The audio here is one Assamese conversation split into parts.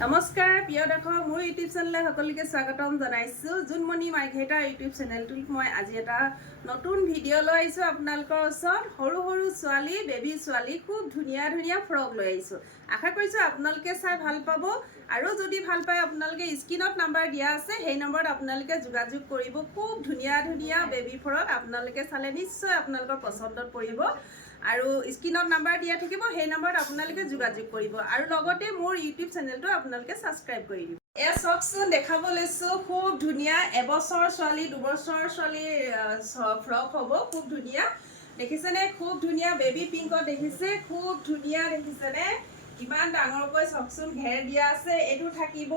নমস্কাৰ প্ৰিয় দৰ্শক মোৰ ইউটিউব চেনেলে সকলোকে স্বাগতম জনাইছোঁ। জোনমণি মাৰ্ঘেৰিটাৰ ইউটিউব চেনেলটোত মই আজি এটা নতুন ভিডিঅ' লৈ আহিছোঁ আপোনালোকৰ ওচৰত। সৰু সৰু ছোৱালী বেবী ছোৱালী খুব ধুনীয়া ধুনীয়া ফ্ৰক লৈ আহিছোঁ। আশা কৰিছোঁ আপোনালোকে চাই ভাল পাব আৰু যদি ভাল পায় আপোনালোকে স্ক্ৰীনত নাম্বাৰ দিয়া আছে, সেই নম্বৰত আপোনালোকে যোগাযোগ কৰিব। খুব ধুনীয়া ধুনীয়া বেবী ফ্ৰক আপোনালোকে চালে নিশ্চয় আপোনালোকৰ পচন্দত পৰিব আৰু স্ক্ৰীনত নাম্বাৰ দিয়া থাকিব, সেই নম্বৰত আপোনালোকে যোগাযোগ কৰিব আৰু লগতে মোৰ ইউটিউব চেনেলটো আপোনালোকে ছাবস্ক্ৰাইব কৰি দিব। এয়া চাওকচোন, দেখাব লৈছোঁ খুব ধুনীয়া এবছৰ ছোৱালী 2 বছৰ ছোৱালীৰ ফ্ৰক হ'ব। খুব ধুনীয়া দেখিছেনে, খুব ধুনীয়া বেবী পিংকত দেখিছে, খুব ধুনীয়া দেখিছেনে, কিমান ডাঙৰকৈ চাওকচোন ঘেৰ দিয়া আছে। এইটো থাকিব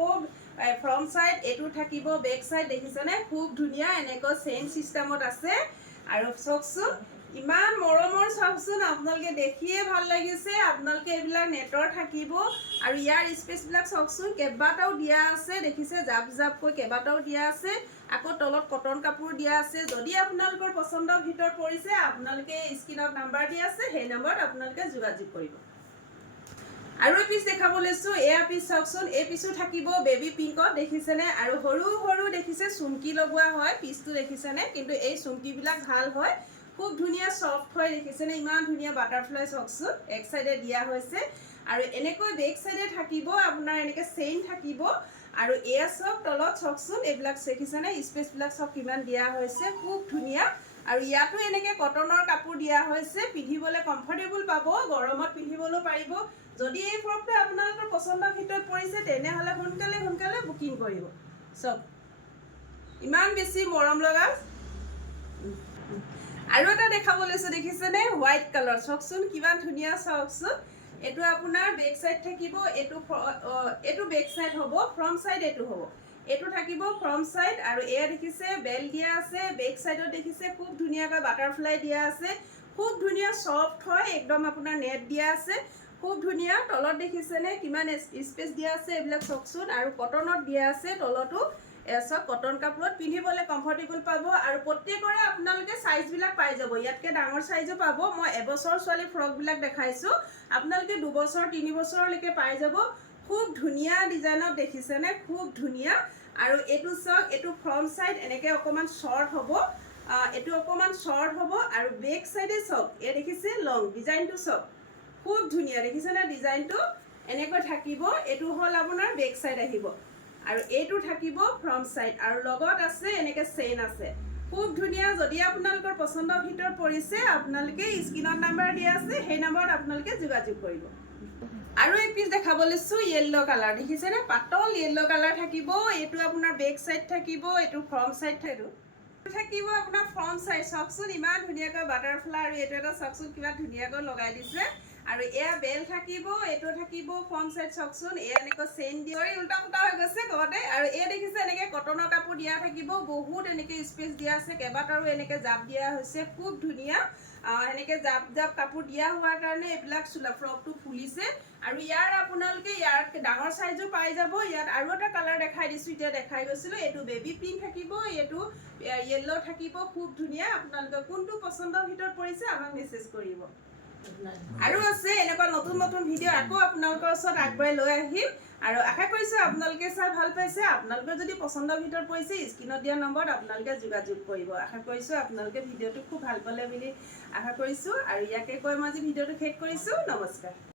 ফ্ৰণ্ট চাইড, এইটো থাকিব বেক চাইড, দেখিছেনে খুব ধুনীয়া এনেকৈ চেইন চিষ্টেমত আছে। আৰু চাওকচোন ইমান মৰমৰ, চাওকচোন আপোনালোকে দেখিয়ে ভাল লাগিছে। আপোনালোকে এইবিলাক নেটৰ থাকিব আৰু ইয়াৰ স্পেচবিলাক চাওকচোন কেইবাটাও দিয়া আছে, দেখিছে জাপ জাপকৈ কেইবাটাও দিয়া আছে। আকৌ তলত কটন কাপোৰ দিয়া আছে। যদি আপোনালোকৰ পচন্দৰ ভিতৰত পৰিছে আপোনালোকে স্ক্ৰীনত নাম্বাৰ দিয়া আছে, সেই নম্বৰত আপোনালোকে যোগাযোগ কৰিব। আৰু এই পিচ দেখাব লৈছোঁ, এয়া পিচ চাওকচোন, এই পিচো থাকিব বেবী পিংকত, দেখিছেনে আৰু সৰু সৰু দেখিছে চুমকি লগোৱা হয় পিচটো, দেখিছেনে কিন্তু এই চুমকিবিলাক ভাল হয়, খুব ধুনীয়া চফ্ট হয়, দেখিছেনে ইমান ধুনীয়া বাটাৰফ্লাই চাওকচোন এক চাইডে দিয়া হৈছে আৰু এনেকৈ বেক চাইডে থাকিব আপোনাৰ এনেকৈ চেইন থাকিব। আৰু এয়া চব তলত চাওকচোন এইবিলাক দেখিছেনে স্পেচবিলাক চব কিমান দিয়া হৈছে, খুব ধুনীয়া। আৰু ইয়াতো এনেকৈ কটনৰ কাপোৰ দিয়া হৈছে, পিন্ধিবলৈ কমফৰ্টেবল পাব, গৰমত পিন্ধিবলৈও পাৰিব। যদি এই ফ্ৰকটো আপোনালোকৰ পচন্দৰ ভিতৰত পৰিছে তেনেহ'লে সোনকালে সোনকালে বুকিং কৰিব। চব ইমান বেছি মৰম লগা। আৰু এটা দেখাব লৈছোঁ, দেখিছেনে হোৱাইট কালাৰ, চাওকচোন কিমান ধুনীয়া চাওকচোন। এইটো আপোনাৰ বেক চাইড থাকিব, এইটো বেক চাইড হ'ব, ফ্ৰণ্ট চাইড এইটো হ'ব। এইটো থাকিব ফ্ৰণ্ট চাইড আৰু এয়া দেখিছে বেল দিয়া আছে, বেক চাইডত দেখিছে খুব ধুনীয়াকৈ বাটাৰফ্লাই দিয়া আছে, খুব ধুনীয়া চফ্ট হয় একদম, আপোনাৰ নেট দিয়া আছে, খুব ধুনীয়া। তলত দেখিছেনে কিমান স্পেচ দিয়া আছে এইবিলাক চাওকচোন আৰু কটনত দিয়া আছে তলতো। চব কটন কাপোৰত পিন্ধিবলৈ কমফৰ্টেবল পাব আৰু প্ৰত্যেকৰে আপোনালোকে চাইজবিলাক পাই যাব। ইয়াতকৈ ডাঙৰ চাইজো পাব। মই এবছৰ ছোৱালী ফ্ৰকবিলাক দেখাইছোঁ, আপোনালোকে 2 বছৰ 3 বছৰলৈকে পাই যাব। খুব ধুনীয়া ডিজাইনত, দেখিছেনে খুব ধুনীয়া। আৰু এইটো চাওক, এইটো ফ্ৰণ্ট চাইড এনেকৈ অকণমান শ্বৰ্ট হ'ব, এইটো অকণমান শ্বৰ্ট হ'ব আৰু বেক চাইডে চাওক এই দেখিছে লং ডিজাইনটো চাওক খুব ধুনীয়া, দেখিছেনে ডিজাইনটো এনেকৈ থাকিব। এইটো হ'ল আপোনাৰ বেক চাইড আহিব আৰু এইটো থাকিব ফ্ৰণ্ট চাইড আৰু লগত আছে এনেকৈ চেইন আছে, খুব ধুনীয়া। যদি আপোনালোকৰ পচন্দৰ ভিতৰত পৰিছে আপোনালোকে স্ক্ৰীনত নাম্বাৰ দিয়া আছে, সেই নম্বৰত আপোনালোকে যোগাযোগ কৰিব। আৰু এক পিচ দেখাব লৈছোঁ য়েল্ল' কালাৰ, দেখিছেনে পাতল য়েল্ল' কালাৰ থাকিব। এইটো আপোনাৰ বেক চাইড থাকিব, এইটো ফ্ৰণ্ট চাইড থাকিব আপোনাৰ ফ্ৰণ্ট চাইড। চাওকচোন ইমান ধুনীয়াকৈ বাটাৰফ্লাই আৰু এইটো এটা চাওকচোন কিমান ধুনীয়াকৈ লগাই দিছে। আৰু এয়া বেল থাকিব, এইটো থাকিব ফ্ৰণ্ট চাইড চাওকচোন, এয়া এনেকৈ চেইন দি উল্টা পুল্টা হৈ গৈছে ঘৰতে। আৰু এই দেখিছে এনেকৈ কটনৰ কাপোৰ দিয়া থাকিব, বহুত এনেকৈ স্পেচ দিয়া আছে, কেইবাটাৰো এনেকৈ জাপ দিয়া হৈছে, খুব ধুনীয়া। এনেকৈ জাপ জাপ কাপোৰ দিয়া হোৱাৰ কাৰণে এইবিলাক ফ্ৰকটো ফুলিছে। আৰু ইয়াৰ আপোনালোকে ইয়াত ডাঙৰ চাইজো পাই যাব। ইয়াত আৰু এটা কালাৰ দেখাই দিছোঁ, এতিয়া দেখাই গৈছিলোঁ, এইটো বেবী পিংক থাকিব, এইটো য়েল্ল' থাকিব, খুব ধুনীয়া। আপোনালোকে কোনটো পচন্দৰ ভিতৰত পৰিছে আমাক মেছেজ কৰিব। আৰু আছে এনেকুৱা নতুন নতুন ভিডিঅ' আকৌ আপোনালোকৰ ওচৰত আগবঢ়াই লৈ আহিম আৰু আশা কৰিছোঁ আপোনালোকে চাই ভাল পাইছে। আপোনালোকৰ যদি পচন্দৰ ভিতৰত পৰিছে স্ক্ৰীনত দিয়া নম্বৰত আপোনালোকে যোগাযোগ কৰিব। আশা কৰিছোঁ আপোনালোকে ভিডিঅ'টো খুব ভাল পালে বুলি আশা কৰিছোঁ আৰু ইয়াকে কৈ মই আজি ভিডিঅ'টো শেষ কৰিছোঁ। নমস্কাৰ।